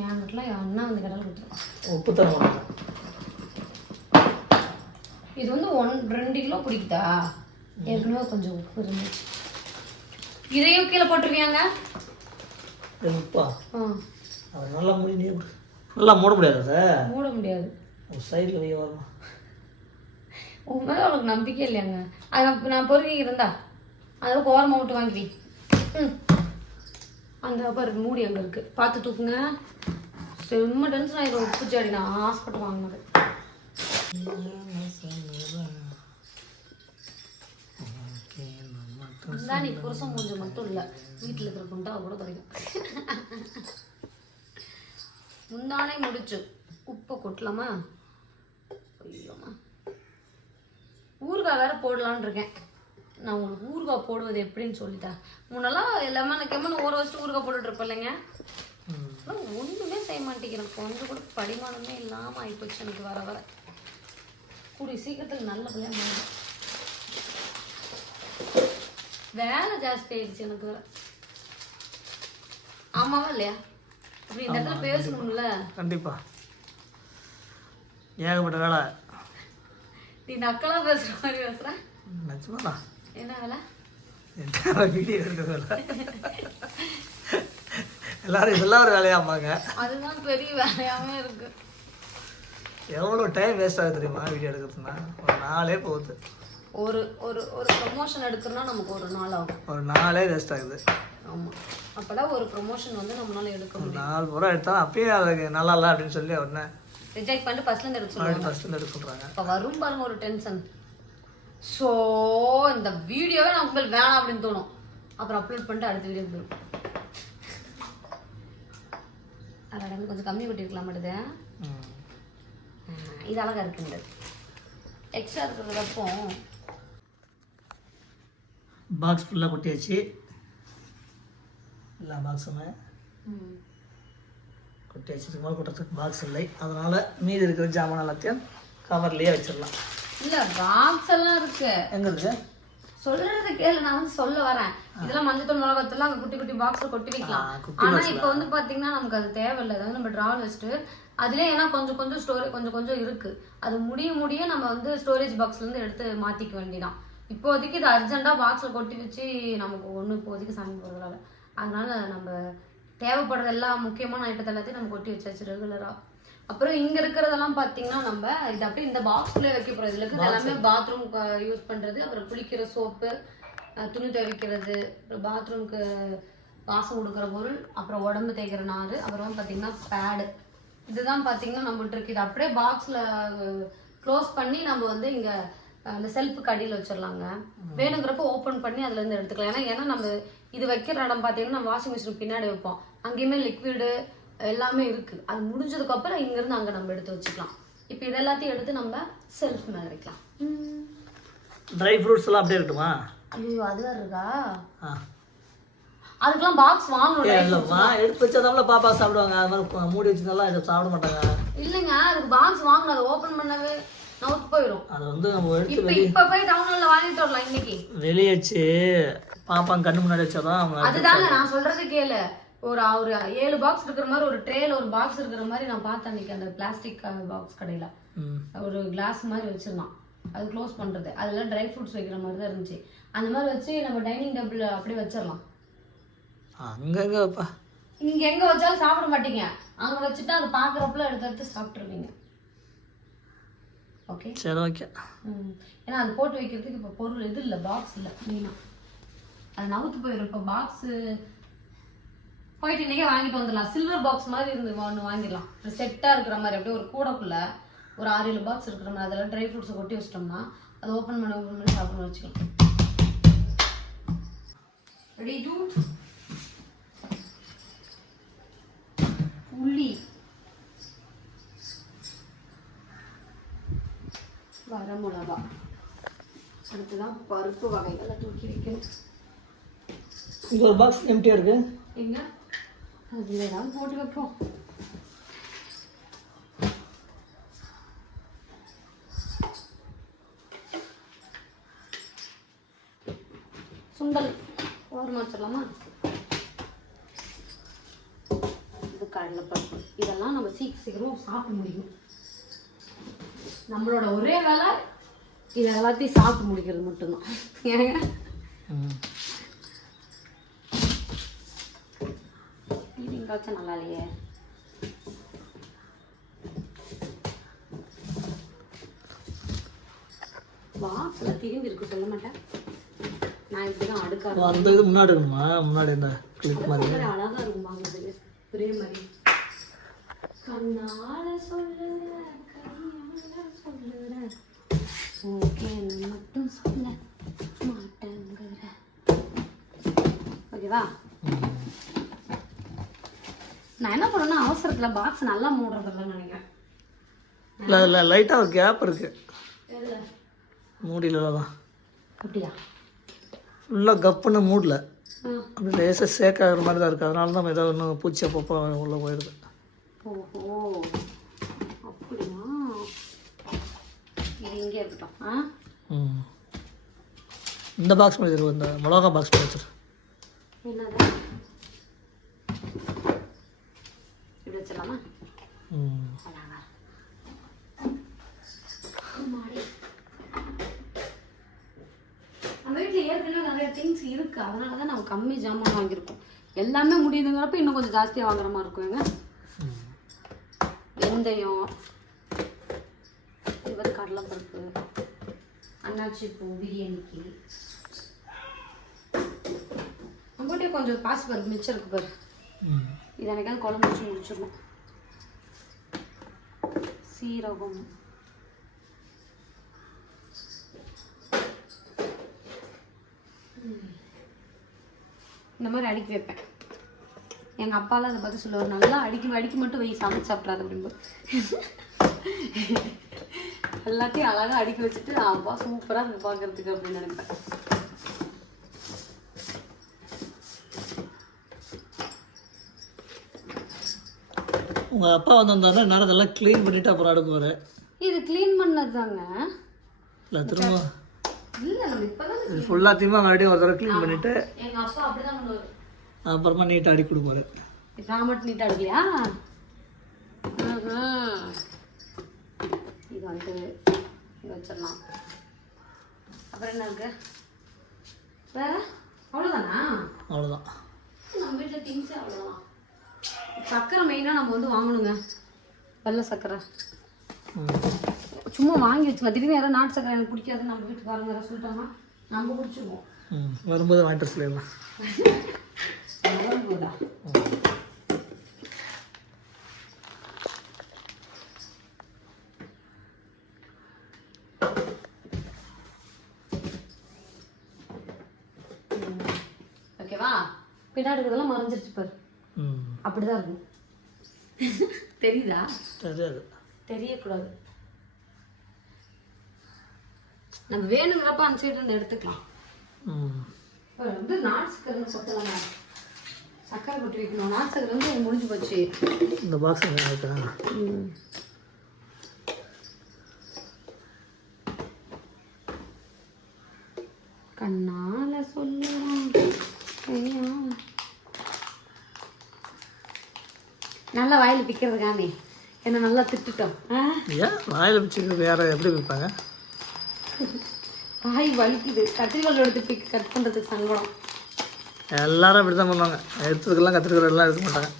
என் வீட்டில் என் அண்ணா வந்து கடல் கொடுத்துருவான், உப்பு தர மாட்டாங்க. இது வந்து 2 கிலோ பிடிக்குதா? ஏற்கனவே கொஞ்சம் உப்பு இருந்துச்சு. இதையும் கீழே போட்டிருக்கியாங்க. உப்பா அது நல்லா மூடி நல்லா மூட முடியாது. சார் மூட முடியாது, சைடில் வெளியே வரணும். உன் மேலே அவளுக்கு நம்பிக்கை இல்லையாங்க. அது நான் பொறுக்கி இருந்தா அதில் ஓரமாக விட்டு வாங்கி அந்த அப்புறம் மூடி அங்கே இருக்குது, பார்த்து தூக்குங்க. செம்ம டென்ஷன் ஆகிடும். உப்பு ஜாடி நான் ஹாஸ்பிட்டல் வாங்கினது. நீ புருஷன் கொஞ்சம் மட்டும் இல்லை, வீட்டில் இருக்கிற குண்டா கூட கிடைக்கும். முந்தானே முடிச்சு உப்பை கொட்டலாமா? ஐயோமா, ஊறுகாய் வேற போடலான்னு இருக்கேன். நான் உங்களுக்கு ஊறுகாய் போடுவது எப்படின்னு சொல்லிட்டேன். முன்னெல்லாம் லெமன் ஊற வச்சுட்டு ஊறுகாய் போட்டுட்டு இருப்பேன் இல்லைங்க. ஒன்றுமே செய்ய மாட்டேங்கிறேன். கொஞ்சம் கூட படிமானமே இல்லாமல் ஆகிப்போச்சு எனக்கு. வர வர கூடிய சீக்கிரத்தில் நல்ல பிள்ளையா வேலை ஜாஸ்தி ஆயிடுச்சு எனக்கு வேற. ஆமாவா இல்லையா? அப்படி இந்த இடத்துல பேசணும்ல. கண்டிப்பா ஏகப்பட்ட வேலை. நீ நக்கலா பேசுற மாதிரி பேசுற. நிஜமாடா. என்ன வேலை? என்ன வீடியோ எடுக்கிற வேலை. எல்லாரும் இதெல்லாம் ஒரு வேலையாம்பாங்க. அதுதான் பெரிய வேலையாவே இருக்கு. எவ்வளோ டைம் வேஸ்ட் ஆகுது தெரியுமா வீடியோ எடுக்கிறதுனா? ஒரு நாளே போகுது. ஒரு ஒரு ஒரு ப்ரொமோஷன் எடுக்கிறோன்னா நமக்கு ஒரு நாள் ஆகும். ஒரு நாளே வேஸ்ட் ஆகுது. ஆமாம், அப்போதான் ஒரு ப்ரொமோஷன் வந்து நம்மளால எடுக்க முடியும். 4 பூரா எடுத்தாலும் அப்பயே அதுக்கு நல்லா இல்லை அப்படின்னு சொல்லி உடனே ரிஜெக்ட் பண்ணிட்டு ஃபர்ஸ்ட்லேருந்து எடுக்க சொல்லுவாங்க. ஃபர்ஸ்ட்லேருந்து எடுக்க சொல்கிறாங்க. இப்போ வரும் பாருங்க ஒரு டென்ஷன். ஸோ இந்த வீடியோவே நமக்கு மேல் வேணாம் அப்படின்னு தோணும். அப்புறம் அப்லோட் பண்ணிட்டு அடுத்த வீடியோ போயிடும். அதோட கொஞ்சம் கம்மி பண்ணிருக்கலாம் மாட்டேது. இது அழகாக இருக்குங்க. எக்ஸ்ட்ரா இருக்கிறதப்போ பாக்ஸ் ஃபுல்லாக கொட்டியாச்சு. எல்லா பாக்ஸுமே கொட்டியாச்சு. இதுக்கு மேலே கொட்டுறதுக்கு பாக்ஸ் இல்லை. அதனால் மீதி இருக்கிற ஜாமான் எல்லாத்தையும் கவர்லேயே வச்சிடலாம். இல்லை, பாக்ஸ் எல்லாம் இருக்கு. எங்கே இருக்கு சொல்றது கேளு, நான் வந்து சொல்ல வரேன். இதெல்லாம் மஞ்சத்தூள் மிளகாத்தூள் அங்கே குட்டி குட்டி பாக்ஸில் கொட்டி வைக்கலாம். ஆனால் இப்போ வந்து பார்த்தீங்கன்னா நமக்கு அது தேவையில்லை. அதாவது நம்ம ட்ராவல் வச்சுட்டு அதுலேயே ஏன்னா கொஞ்சம் கொஞ்சம் கொஞ்சம் கொஞ்சம் இருக்குது. அது முடிய நம்ம வந்து ஸ்டோரேஜ் பாக்ஸ்லேருந்து எடுத்து மாற்றிக்க வேண்டியதான். இப்போதைக்கு இது அர்ஜென்ட்டாக பாக்ஸில் கொட்டி வச்சு நமக்கு ஒன்று இப்போதைக்கு சமைக்க போகிறதால அதனால நம்ம தேவைப்படுற எல்லா முக்கியமான ஐட்டத்தை எல்லாத்தையும் நம்ம கொட்டி வச்சாச்சு ரெகுலராக. அப்புறம் இங்கே இருக்கிறதெல்லாம் பார்த்தீங்கன்னா நம்ம இது அப்படியே இந்த பாக்ஸ்லேயே வைக்க போகிறோம். இதில் இருக்கிறது எல்லாமே பாத்ரூம் யூஸ் பண்ணுறது, அப்புறம் குளிக்கிற சோப்பு, துணி துவைக்கிறது, அப்புறம் பாத்ரூமுக்கு வாசம் கொடுக்குற பொருள், அப்புறம் உடம்பு தேய்க்கிற நார், அப்புறம் பார்த்தீங்கன்னா பேடு. இதுதான் பார்த்தீங்கன்னா நம்மகிட்ட இருக்குது. இது அப்படியே பாக்ஸில் க்ளோஸ் பண்ணி நம்ம வந்து இங்கே அந்த செல்ஃபுக்கு அடியில் வச்சிடலாங்க. வேணுங்கிறப்ப ஓப்பன் பண்ணி அதுலேருந்து எடுத்துக்கலாம். ஏன்னா நம்ம இது வைக்கிற இடம் பார்த்தீங்கன்னா நம்ம வாஷிங் மிஷின் பின்னாடி வைப்போம். அங்கேயுமே லிக்விடு எல்லாமே இருக்குது. அது முடிஞ்சதுக்கப்புறம் இங்கேருந்து அங்கே நம்ம எடுத்து வச்சுக்கலாம். இப்போ இது எல்லாத்தையும் எடுத்து நம்ம செல்ஃப் மேலே வைக்கலாம். ட்ரை ஃப்ரூட்ஸ் எல்லாம் அப்படியே இருக்குமா? ஐயோ, அதுதான் இருக்கா? அதுக்கெல்லாம் பாக்ஸ் வாங்கணும். எடுத்து வச்சாதான் பாப்பா சாப்பிடுவாங்க. அது மாதிரி மூடி வச்சுருந்தாலும் இதை சாப்பிட மாட்டாங்க. இல்லைங்க, அதுக்கு பாக்ஸ் வாங்கணும். அதை ஓப்பன் பண்ணவே நவுத்து போயிடும். அது வந்து நம்ம இப்போ போய் டவுன்ல வாங்கிட்டு வரலாம். இன்னைக்கு வெளியே வச்சு பாப்பா கண்ணு முன்னாடி வச்சாதான் அவங்க. அதுதாங்க நான் சொல்றது கேளு. ஒரு 7 பாக்ஸ் இருக்கிற மாதிரி ஒரு ட்ரேல ஒரு பாக்ஸ் இருக்கிற மாதிரி நான் பார்த்தேன் அன்னைக்கு அந்த பிளாஸ்டிக் பாக்ஸ் கடையில. ஒரு கிளாஸ் மாதிரி வச்சிருந்தான். அது க்ளோஸ் பண்றது. அதெல்லாம் ட்ரை ஃப்ரூட்ஸ் வைக்கிற மாதிரி தான் இருந்துச்சு. அந்த மாதிரி வச்சு நம்ம டைனிங் டேபிள் அப்படியே வச்சிடலாம். அங்கங்க வைப்பா. இங்க எங்க வச்சாலும் சாப்பிட மாட்டீங்க. அங்க வச்சுட்டா அது பாக்குறப்பல எடுத்து சாப்பிட்டுருவீங்க. ஓகே, சரி, ஓகே. ஏன்னா அது போட்டு வைக்கிறதுக்கு இப்போ பொருள் இது இல்லை, பாக்ஸ் இல்லை. மெயினாக அது நவுத்து போயிடும். இப்போ பாக்ஸு போயிட்டு இன்றைக்கே வாங்கிட்டு வந்துடலாம். சில்வர் பாக்ஸ் மாதிரி இருந்து ஒன்று வாங்கிடலாம். ஒரு செட்டாக இருக்கிற மாதிரி அப்படியே ஒரு கூடைக்குள்ளே ஒரு 6-7 பாக்ஸ் இருக்கிற மாதிரி. அதெல்லாம் ட்ரை ஃப்ரூட்ஸை கொட்டி வச்சிட்டோம்னா அதை ஓப்பன் பண்ணி சாப்பிடணும் வச்சுக்கலாம். ரெடி டூட் உள்ளி வரமிளகா, அடுத்துதான் பருப்பு வகைகளை தூக்கி வைக்கணும். இது ஒரு பாக்ஸ் எம்டியா இருக்கு. எங்க அதுல ஏதாவது போட்டு வைப்போம். சுண்டல் ஓரமா வச்சிடலாமா? இது கடலைப்பருப்பு. இதெல்லாம் நம்ம சீக்கிரம் சாப்பிட முடியும். நம்மளோட ஒரே வேலை இது எல்லாத்தையும் சாப்பிட்டு முடிக்கிறது மட்டும்தான். ஏங்க இது இங்கே வச்சா நல்லா இல்லையே. பாக்ஸில் திரும்பி இருக்கு சொல்ல மாட்டேன். நான் இப்படிதான் அடுக்க அந்த இது முன்னாடி இருக்குமா? முன்னாடி என்ன கிளிக் மாதிரி அழகா இருக்கும் வாங்குறது. ஒரே மாதிரி கண்ணால சொல்லுற கையால சொல்லுற ஓகே மட்டும் சொல்ல மாட்டேங்கிற. ஓகேவா? நான் என்ன பண்ணேன்னா அவசரத்தில் பாக்ஸ் நல்லா மூடுறதில்ல நினைக்கிறேன். இல்லை லைட்டாக ஒரு கேப் இருக்கு மூடியில தான். அப்படியா? ஃபுல்லாக கப்புன்னு மூடல, அப்படி லேசாக சேக்காகிற மாதிரி தான் இருக்குது. அதனால தான் ஏதாவது ஒன்று பூச்சி அப்பப்போ உள்ளே போயிடுது. ஓஹோ, அப்படியா? இது இங்கே இருக்கட்டும். இந்த பாக்ஸ் பண்ணி தருவோம். இந்த மிளகா பாக்ஸ் பண்ணி வச்சிரு. என்னது இப்படி வச்சிடலாமா? ம் ஏற்கனவே நிறைய திங்ஸ் இருக்கு, அதனால தான் நம்ம கம்மி ஜாமான் வாங்கியிருக்கோம். எல்லாமே முடியுதுங்கிறப்ப இன்னும் கொஞ்சம் ஜாஸ்தியாக வாங்குற மாதிரி இருக்குங்க. வெந்தயம், இது வந்து கடலைப்பருப்பு, அன்னாச்சி பூ பிரியாணிக்கு, நம்மகிட்டே கொஞ்சம் பாசி பருப்பு மிச்சம் இருக்கு பாரு. இது எனக்காவது குழம்பு வச்சு முடிச்சிடணும். சீரகம், இந்த மாதிரி அடுக்கி வைப்பேன். எங்கள் அப்பாலாம் அதை பார்த்து சொல்லுவார், நல்லா அடுக்கி மட்டும் வை, சமைச்சு சாப்பிட்றாது அப்படின்போது. எல்லாத்தையும் அழகாக அடுக்கி வச்சுட்டு அப்பா சூப்பராக இருக்கு பார்க்கறதுக்கு அப்படின்னு நினைப்பேன். உங்கள் அப்பா வந்திருந்தாருன்னா நேரம் இதெல்லாம் க்ளீன் பண்ணிவிட்டு அப்புறம் அடுக்குவார். இது க்ளீன் பண்ணது தாங்க. இல்லை திரும்ப இல்லை, நம்ம இப்போதான் இது ஃபுல்லாத்தையுமே மறுபடியும் ஒரு தடவை க்ளீன் பண்ணிவிட்டு எங்கள் அப்பா அப்படிதான் பண்ணுவார். அப்புறமா நீட்டாக அடி கொடுப்பாரு. இப்போ நான் மட்டும் நீட்டாக அடுக்கலையா? இது வந்து இங்கே வச்சிடலாம். அப்புறம் என்ன இருக்கு வேற? அவ்வளோதானா? அவ்வளோதான். நம்ம வீட்டில் திங்ஸ் அவ்வளோதான். சர்க்கரை மெயினாக நம்ம வந்து வாங்கணுங்க, வெள்ளை சர்க்கரை. சும்மா வாங்கி வச்சுங்க. திடீர்னு யாரும் நாட்டு சர்க்கரை எனக்கு பிடிக்காது நம்ம வீட்டுக்காரங்க யாராவது சொல்லிட்டாங்கன்னா நம்ம குடிச்சிடுவோம். வரும்போது வாங்கிட்டு சொல்லிடலாம். ஓகேவா? பின்னாடி இருக்கிறதெல்லாம் மறைஞ்சிருச்சு பாரு. அப்படிதான் இருக்கும். தெரியுதா? தெரியாது. தெரியக்கூடாது. நம்ம வேணுங்கிறப்ப அந்த சைடு இருந்து எடுத்துக்கலாம். வந்து நாட்டு சக்கரை கொட்டலாம், சக்கரை கொட்டி வைக்கணும். நாட்டு சக்கரை வந்து முடிஞ்சு போச்சு. இந்த பாக்ஸ் வைக்கிறேன். கண்ணால சொல்லுறான். நல்லா வாயில் பிக்கிறதுக்காமே என்ன நல்லா திட்டுட்டோம். ஏன் வாயில் பிடிச்சிக்கிறது? யாரை எப்படி வைப்பாங்க? வாய் வலிக்குது. கத்திரிக்கோல் எடுத்து கட் பண்ணுறதுக்கு சங்கடம். எல்லாரும் அப்படி தான் பண்ணுவாங்க. எடுத்ததுக்கெல்லாம் கத்திரிக்கோல் எல்லாம் எடுக்க மாட்டாங்க.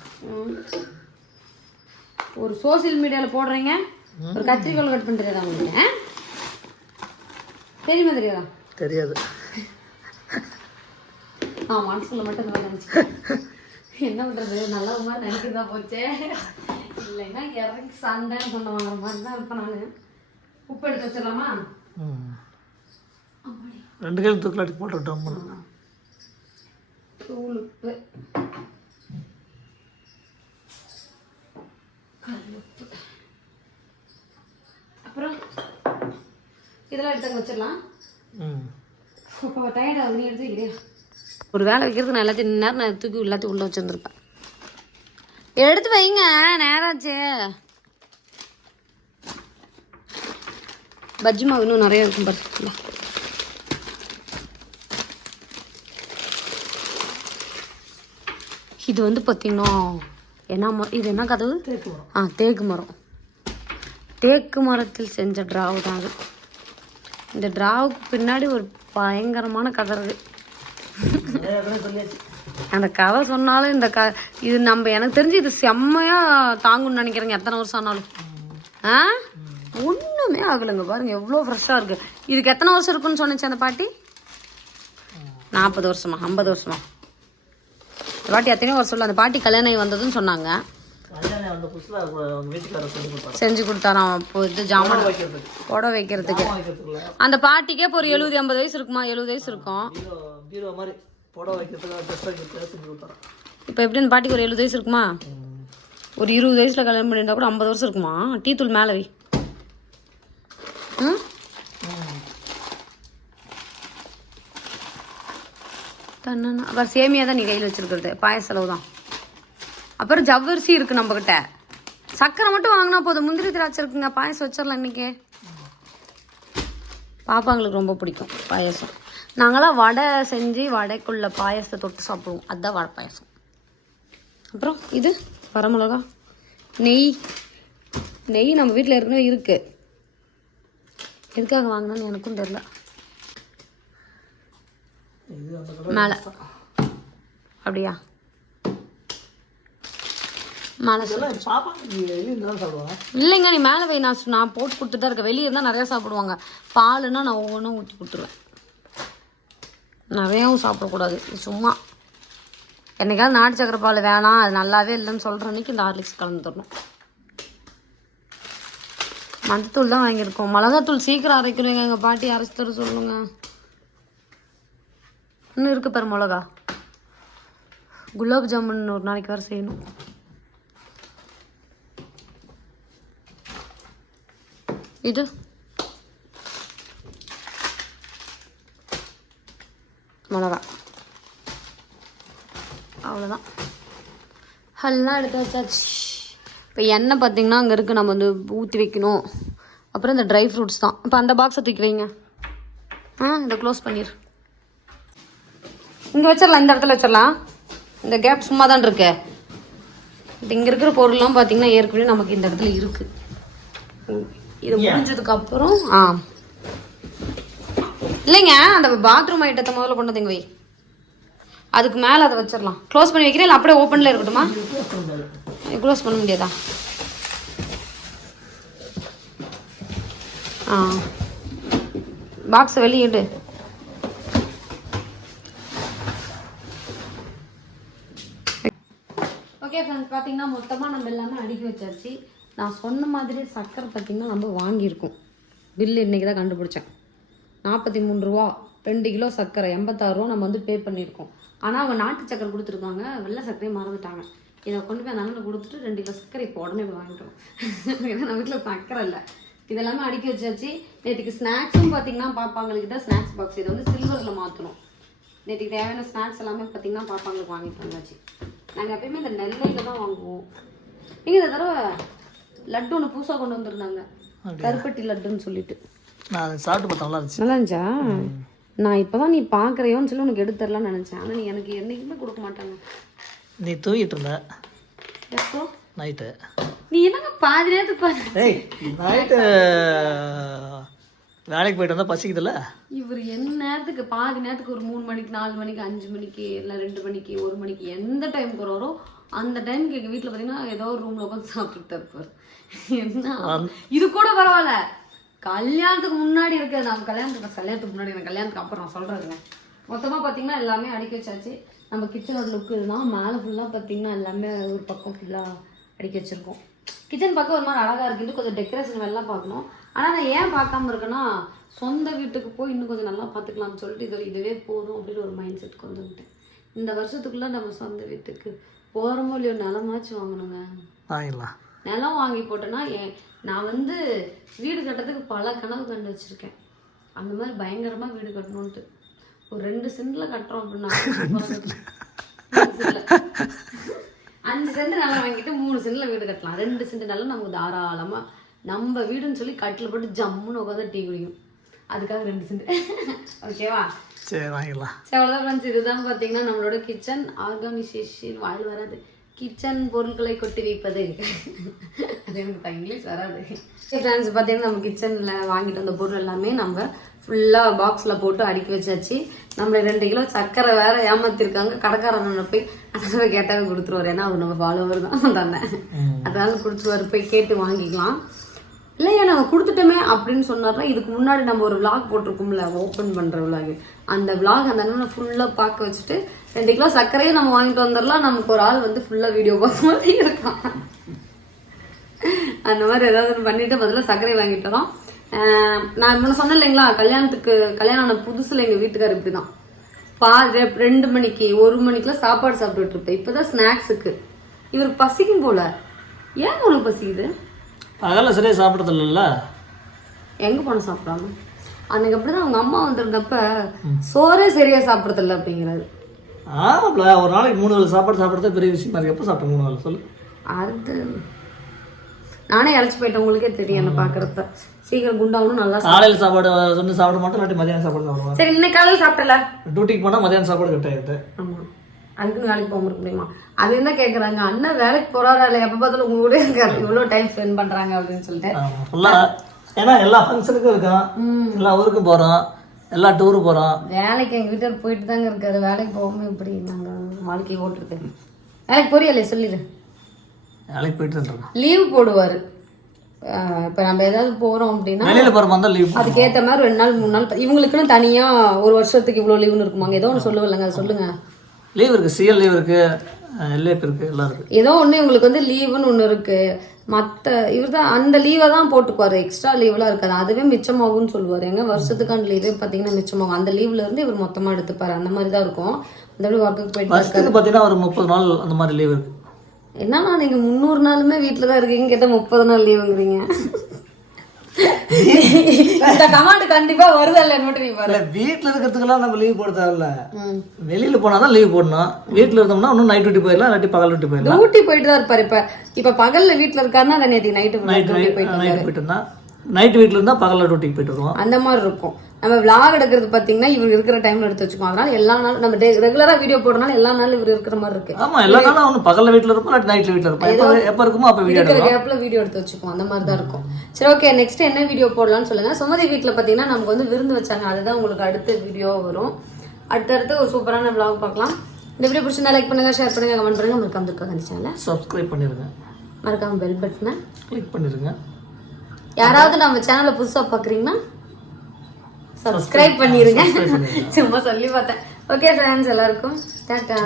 ஒரு சோசியல் மீடியாவில் போடுறீங்க, ஒரு கத்திரிக்கோல் கட் பண்ணுறதா உங்களுக்கு தெரியுமா? தெரியாதா? தெரியாது. நான் மனசுல மட்டும் நல்லா நினச்சேன். என்ன பண்ணுறது, நல்லா மாதிரி நினைக்கிறதா போச்சே. இல்லைன்னா இறங்கி சண்டைன்னு சொன்ன வாங்குற மாதிரி தான் இருப்பேன் நான். உப்பு எடுத்து வச்சிடலாமா? 2 கையில் தூக்கலாட்டி போட்டுவிட்டோம். தூள் உப்பு, கல்லுப்பு, அப்புறம் இதெல்லாம் எடுத்து வச்சிடலாம். இப்போ டயர்ட் ஆகுது, நீ எடுத்து வைக்கிறியா? ஒரு வேலை வைக்கிறதுக்கு நான் எல்லாத்தையும் நேரம் நான் தூக்கி எல்லாத்தையும் உள்ள வச்சுருந்துருப்பேன். எடுத்து வைங்க, நேராச்சு. பஜ்ஜி மாவு இன்னும் நிறைய இருக்கும் பாரு. இது வந்து பார்த்தீங்கன்னா என்ன இது என்ன கதவு? தேக்கு மரம். தேக்கு மரத்தில் செஞ்ச டிராவு தான் அது. இந்த டிராவுக்கு பின்னாடி ஒரு பயங்கரமான கதை இருக்குது. அந்த கதை சொன்னாலும் இந்த இது நம்ம எனக்கு தெரிஞ்சு இது செம்மையாக தாங்குன்னு நினைக்கிறேங்க. எத்தனை வருஷம் ஆனாலும் ஒன்றுமே ஆகலைங்க. பாருங்க எவ்வளோ ஃப்ரெஷ்ஷாக இருக்குது. இதுக்கு எத்தனை வருஷம் இருக்குன்னு சொன்னிச்சு அந்த பாட்டி? 40 வருஷமா 50 வருஷமா? இந்த பாட்டி எத்தனையோ வருஷம் இல்லை. அந்த பாட்டி கல்யாணம் ஆகி வந்ததுன்னு சொன்னாங்க. செஞ்சு கொடுத்தாராம். இப்போ இது ஜாமான் புடவை வைக்கிறதுக்கு. அந்த பாட்டிக்கே இப்போ ஒரு 70-80 வயசு இருக்குமா? 70 வயசு இருக்கும். இப்போ எப்படி அந்த பாட்டிக்கு ஒரு 70 வயசு இருக்குமா? ஒரு 20 வயசுல கல்யாணம் பண்ணியிருந்தா கூட 50 வருஷம் இருக்குமா? டீ தூள் மேலே வை. அப்புறம் சேமியா தான் நீ கையில் வச்சிருக்கிறது, பாய செலவு தான். அப்புறம் ஜவ்வரிசி இருக்குது நம்மக்கிட்ட. சக்கரை மட்டும் வாங்கினா போதும். முந்திரி திராட்சை இருக்குங்க, பாயசம் வச்சிடலாம் இன்றைக்கி. பாப்பாங்களுக்கு ரொம்ப பிடிக்கும் பாயசம். நாங்களாம் வடை செஞ்சு வடைக்குள்ள பாயசத்தை தொட்டு சாப்பிடுவோம். அதுதான் வடை பாயசம். அப்புறம் இது வரமிளகா, நெய் நம்ம வீட்டில் ஏற்கனவே இருக்குது. எதுக்காக வாங்கினான்னு எனக்கும் தெரில. இது அந்த கலர் மேலே அப்படியா மேலே இதெல்லாம் பாப்பா வெளியே இருந்தாலும் சாப்பிடுவாங்க. இல்லைங்க நீ மேலே வை, நான் போட்டு கொடுத்துட்டு தான் இருக்கேன். வெளியே இருந்தால் நிறையா சாப்பிடுவாங்க. பாலுன்னா நான் ஒவ்வொன்றும் ஊற்றி கொடுத்துருவேன். நிறையாவும் சாப்பிடக்கூடாது, சும்மா என்னைக்காவது நாட்டு சக்கரை பால் வேணாம் அது நல்லாவே இல்லைன்னு சொல்கிற அன்றைக்கி இந்த ஹார்லிக்ஸ் கலந்து தரணும். மஞ்சத்தூள் தான் வாங்கியிருக்கோம். மிளகாத்தூள் சீக்கிரம் அரைக்கணுங்க, எங்கள் பாட்டி அரைச்சி தர சொல்லுங்க. இன்னும் இருக்கு பாரு மிளகா. குலாப் ஜாமுன் ஒரு நாளைக்கு வர செய்யணும். இது மிளகா அவ்வளோதான், எல்லாம் எடுத்து வச்சாச்சு. இப்போ எண்ணெய் பார்த்தீங்கன்னா அங்கே இருக்குது, நம்ம வந்து ஊற்றி வைக்கணும். அப்புறம் இந்த ட்ரை ஃப்ரூட்ஸ் தான். இப்போ அந்த பாக்ஸை தூக்கி வைங்க. இதை க்ளோஸ் பண்ணிடு. இங்கே வச்சிடலாம், இந்த இடத்துல வச்சிடலாம். இந்த கேப் சும்மா தான் இருக்கு. இங்கே இருக்கிற பொருள்லாம் பார்த்தீங்கன்னா ஏற்கனவே நமக்கு இந்த இடத்துல இருக்குது. இது முடிஞ்சதுக்கப்புறம் இல்லைங்க அந்த பாத்ரூம் ஐட்டத்தை முதல்ல கொண்டு வந்து வை. அதுக்கு மேலே அதை வச்சிடலாம். க்ளோஸ் பண்ணி வைக்கிறேன் இல்லை அப்படியே ஓப்பனில் இருக்கட்டுமா? க்ளோஸ் பண்ண முடியாதா? பாக்ஸை வெளியிடு. ஓகே ஃப்ரெண்ட்ஸ், பார்த்தீங்கன்னா மொத்தமாக நம்ம எல்லாமே அடுக்கி வச்சாச்சு. நான் சொன்ன மாதிரி சர்க்கரை பார்த்திங்கன்னா நம்ம வாங்கியிருக்கோம். பில்லு இன்றைக்கி தான் கண்டுபிடிச்சேன். 43 ரூபா 2 கிலோ சர்க்கரை 86 ரூபா நம்ம வந்து பே பண்ணியிருக்கோம். ஆனால் அவங்க நாட்டு சர்க்கரை கொடுத்துருக்காங்க, வெள்ளை சர்க்கரையை மறந்துட்டாங்க. இதை கொண்டு போய் அந்த அண்ணனை கொடுத்துட்டு 2 கிலோ சர்க்கரை இப்போ உடனே போய் வாங்கிட்டோம். ஏன்னா நம்ம வீட்டில் சர்க்கரை இல்லை. இதெல்லாமே அடுக்கி வச்சாச்சு. நேற்றுக்கு ஸ்நாக்ஸும் பார்த்தீங்கன்னா பாப்பாங்களுக்கு தான் ஸ்நாக்ஸ் பாக்ஸ். இதை வந்து சில்வரில் மாற்றணும். நேற்றுக்கு தேவையான ஸ்நாக்ஸ் எல்லாமே பார்த்தீங்கன்னா பாப்பாங்களுக்கு வாங்கிட்டு வந்தாச்சு. நாங்கள் எப்பயுமே இந்த நெல்லையில் தான் வாங்குவோம். நீங்கள் இந்த தடவை லட்டு ஒன்று புதுசாக கொண்டு வந்திருந்தாங்க, கருப்பட்டி லட்டுன்னு சொல்லிட்டு. நான் அதை சாப்பிட்டு பார்த்தா நல்லா இருந்துச்சு. நல்லா இருந்துச்சா? நான் இப்போ தான் நீ பார்க்குறையோன்னு சொல்லி உனக்கு எடுத்து தரலான்னு நினச்சேன். ஆனால் நீ எனக்கு என்றைக்குமே கொடுக்க மாட்டாங்க. நீ தூங்கிட்டு இருந்த எப்போ? நைட்டு. நீ என்னங்க பாதி நேரத்துக்கு நைட்டு வேலைக்கு போயிட்டு வந்தால் பசிக்குதுல்ல. இவர் என்ன நேரத்துக்கு பாதி நேரத்துக்கு ஒரு 3 மணிக்கு 4 மணிக்கு 5 மணிக்கு இல்லை 2 மணிக்கு 1 மணிக்கு எந்த டைமுக்கு வரோரோ அந்த டைமுக்கு எங்கள் வீட்டில் பார்த்தீங்கன்னா ஏதோ ஒரு ரூமில் உட்காந்து சாப்பிட்டுட்டு இருப்பார். என்ன இது கூட பரவாயில்ல, கல்யாணத்துக்கு முன்னாடி இருக்குது. நான் கல்யாணத்துக்கு முன்னாடி எனக்கு கல்யாணத்துக்கு அப்புறம் நான் சொல்கிறேங்க. மொத்தமாக பார்த்தீங்கன்னா எல்லாமே அடுக்கி வச்சாச்சு. நம்ம கிச்சனோட லுக்கு இதுதான். மேலே ஃபுல்லாக பார்த்தீங்கன்னா எல்லாமே ஒரு பக்கம் ஃபுல்லாக அடுக்கி வச்சுருக்கோம். கிச்சன் பார்க்க ஒரு மாதிரி அழகாக இருக்குது. கொஞ்சம் டெக்கரேஷன் எல்லாம் பார்க்கணும். ஆனால் நான் ஏன் பார்க்காம இருக்கேன்னா, சொந்த வீட்டுக்கு போய் இன்னும் கொஞ்சம் நல்லா பார்த்துக்கலாம்னு சொல்லிட்டு இதுவே போதும் அப்படின்னு ஒரு மைண்ட் செட் கொண்டு வந்துட்டேன். இந்த வருஷத்துக்குள்ளே நம்ம சொந்த வீட்டுக்கு போகிறோமோ இல்லையோ நிலமாச்சும் வாங்கணுங்க. நிலம் வாங்கி போட்டேன்னா நான் வந்து வீடு கட்டுறதுக்கு பல கனவு கண்டு வச்சுருக்கேன். அந்த மாதிரி பயங்கரமாக வீடு கட்டணுன்ட்டு. ஒரு 2 சென்டில் கட்டுறோம் அப்படின்னா 5 சென்ட் நிலம் வாங்கிட்டு 3 சென்டில் வீடு கட்டலாம். 2 சென்ட் நிலம் நமக்கு தாராளமாக நம்ம வீடுன்னு சொல்லி கட்டில் போட்டு ஜம்முன்னு உட்காந்து டீ குடிக்கும். அதுக்காக 2 சென்ட். ஓகேவா? சரி வாங்கிடலாம். சரி அவ்வளோதான் ஃப்ரெண்ட்ஸ். இதுதான் பார்த்தீங்கன்னா நம்மளோட கிச்சன் ஆர்கனைசேஷன். வாயில் வராது, கிச்சன் பொருட்களை கொட்டி வைப்பது. அது எனக்கு இங்கிலீஷ் வராது. ஃப்ரெண்ட்ஸ் பார்த்தீங்கன்னா நம்ம கிச்சனில் வாங்கிட்டு வந்த பொருள் எல்லாமே நம்ம ஃபுல்லாக பாக்ஸில் போட்டு அடுக்கி வச்சாச்சு. நம்மளை 2 கிலோ சர்க்கரை வேற ஏமாத்திருக்காங்க. கடைக்காரன் போய் அதனால கேட்டாவே கொடுத்துருவார். ஏன்னா அவர் நம்ம ஃபாலோவர் தான் தானே, அதனால கொடுத்துருவார். போய் கேட்டு வாங்கிக்கலாம். இல்லையா நாங்கள் கொடுத்துட்டோமே அப்படின்னு சொன்னார்னா, இதுக்கு முன்னாடி நம்ம ஒரு விளாக் போட்டிருக்கோம்ல, ஓப்பன் பண்ணுற விளாக், அந்த விளாக் அந்த அண்ணனை ஃபுல்லாக பார்க்க வச்சுட்டு 2 கிலோ சர்க்கரையும் நம்ம வாங்கிட்டு வந்துடலாம். நமக்கு ஒரு ஆள் வந்து ஃபுல்லாக வீடியோ பார்க்க மாதிரி இருக்கான். அந்த மாதிரி ஏதாவது பண்ணிட்டு பதிலாக சர்க்கரை வாங்கிட்டு வரோம். நான் முன்ன சொன்னேன் இல்லைங்களா, கல்யாணம் ஆன புதுசில் எங்கள் வீட்டுக்கார் இப்படி தான் 2 மணிக்கு 1 மணிக்கெலாம் சாப்பாடு சாப்பிட்டுட்டு இருப்பேன். இப்போ தான் ஸ்நாக்ஸுக்கு இவருக்கு பசிக்கும் போல. ஏன் உனக்கு பசிக்குது? அதெல்லாம் சரியாக சாப்பிட்றது இல்லைல்ல. எங்கே போன சாப்பிடாம அன்னைக்கு அப்படிதான் அவங்க அம்மா வந்திருந்தப்ப சோறே சரியாக சாப்பிட்றதில்ல அப்படிங்கிறாரு. ஆமாம்ல, ஒரு நாளைக்கு 3 வேளை சாப்பாடு சாப்பிட்றது பெரிய விஷயமா இருக்கு. எப்போ சாப்பிட்டேன் 3 வேளை சொல்லு? அது நானே இழைச்சி போயிட்டேன். உங்களுக்கே தெரியும் என்ன பார்க்குறப்ப. சீக்கிரம் குண்டாகணும். நல்லா காலையில் சாப்பாடு சொன்னு சாப்பிட மாட்டேன், இல்லாட்டி மதியானம் சாப்பாடு சாப்பிடுவேன். சரி இன்னைக்கு காலையில் சாப்பிட்டல, டியூட்டிக்கு போனால் மதியானம் சாப்பாடு கட்டாயிடுது. ஆமாம், அதுக்குன்னு வேலைக்கு போக முடியுமா? அது என்ன கேட்குறாங்க, அண்ணன் வேலைக்கு போகிறாரா இல்லை, எப்போ பார்த்தாலும் உங்க கூட இருக்காரு, இவ்வளோ டைம் ஸ்பெண்ட் பண்ணுறாங்க அப்படின்னு சொல்லிட்டு. ஃபுல்லாக ஏன்னா எல்லா ஃபங்க்ஷனுக்கும் இருக்கோம், எல்லா ஊருக்கும் போகிறோம். எல்லாம் டூரு போகிறோம். வேலைக்கு எங்கள் வீட்டில் போயிட்டு தாங்க இருக்காரு. வேலைக்கு போகாமல் இப்படி நாங்கள் வாழ்க்கை ஓட்டிருக்கேன். வேலைக்கு போறியாலே சொல்லிடு. வேலைக்கு போயிட்டு இருக்கோம். லீவ் போடுவார். இப்போ நம்ம ஏதாவது போகிறோம் அப்படின்னா வெளியில் போகிற மாதிரி தான் லீவ். அதுக்கேற்ற மாதிரி 2 நாள் 3 நாள் இவங்களுக்குன்னு தனியாக ஒரு வருஷத்துக்கு இவ்வளோ லீவுன்னு இருக்குமாங்க. ஏதோ ஒன்று சொல்லுவில்லைங்க, அதை சொல்லுங்கள். லீவ் இருக்குது, சிஎல் லீவ் இருக்குது, எல்ஏபி இருக்குது, எல்லாம் இருக்குது. ஏதோ ஒன்று இவங்களுக்கு வந்து லீவுன்னு ஒன்று இருக்குது. மற்ற இவர் தான் அந்த லீவை தான் போட்டுக்குவார். எக்ஸ்ட்ரா லீவ்லாம் இருக்காது. அதுவே மிச்சமாகும்னு சொல்லுவார். எங்க வருஷத்துக்கான லீவே பார்த்தீங்கன்னா மிச்சமாகும். அந்த லீவ்ல இருந்து இவர் மொத்தமாக எடுத்துப்பார். அந்த மாதிரி தான் இருக்கும். அந்த ஒர்க்குக்கு போயிட்டு பார்த்தீங்கன்னா ஒரு 30 நாள் அந்த மாதிரி லீவ் இருக்குது. என்னன்னா நீங்கள் 300 நாளுமே வீட்டில் தான் இருக்கீங்க, கேட்டால் 30 நாள் லீவுங்கிறீங்க. இந்த கமாண்ட் கண்டிப்பா வருதல்ல. இல்ல வீட்டுல இருக்கிறதுக்கெல்லாம் நம்ம லீவ் போட தேவையில்ல. வெளியில போனாதான் லீவ் போடணும். வீட்டுல இருந்தோம்னா இன்னும் நைட் டியூட்டி போயிடலாம், இல்லாட்டி பகல் டியூட்டி போயிடலாம். டியூட்டி போயிட்டு தான் இருப்பாரு. இப்ப பகல்ல வீட்டுல இருக்காருன்னா அதை நேற்று நைட்டு போயிட்டு இருந்தா நைட் வீட்டுல இருந்தா பகல்ல டியூட்டிக்கு போயிட்டு வருவோம். அந்த மாதிரி இருக்கும். நம்ம விளாக் எடுக்கிறது பாத்தீங்கன்னா இவர் இருக்கிற டைம்ல எடுத்து வச்சுக்கோம். அதனால எல்லா நாளும் நம்ம ரெகுலரா வீடியோ போடுறதுனால எல்லா நாளும் இவர் இருக்கிற மாதிரி இருக்கு. ஆமா, எல்லா நாளும் அவனு பகல்ல வீட்டுல இருப்போம், இல்லாட்டி நைட்ல வீட்டுல இருப்போம். எப்ப இருக்குமோ அப்ப வீடியோ எடுப்போம். கேப்ல வீடியோ எடுத்து வச்சுக்கோம். அந்த மாதிரி தான் இருக்கும். சரி, ஓகே. நெக்ஸ்ட் என்ன வீடியோ போடலாம்னு சொல்லுங்க. சுமதி வீட்டுல பாத்தீங்கன்னா நமக்கு வந்து விருந்து வச்சாங்க. அதுதான் உங்களுக்கு அடுத்த வீடியோ வரும். அடுத்தடுத்து ஒரு சூப்பரான vlog பார்க்கலாம். இந்த வீடியோ பிடிச்சிருந்தா லைக் பண்ணுங்க, ஷேர் பண்ணுங்க, கமெண்ட் பண்ணுங்க. மறக்காம இருக்காங்க சேனலை சப்ஸ்கிரைப் பண்ணிருங்க. மறக்காம பெல் பட்டனை கிளிக் பண்ணிருங்க. யாராவது நம்ம சேனலை புதுசா பாக்குறீங்கன்னா சப்ஸ்கிரைப் பண்ணிருங்க. சும்மா சொல்லி பார்த்தேன். ஓகே ஃப்ரெண்ட்ஸ், எல்லாருக்கும் டாடா.